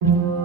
Thank mm -hmm. you.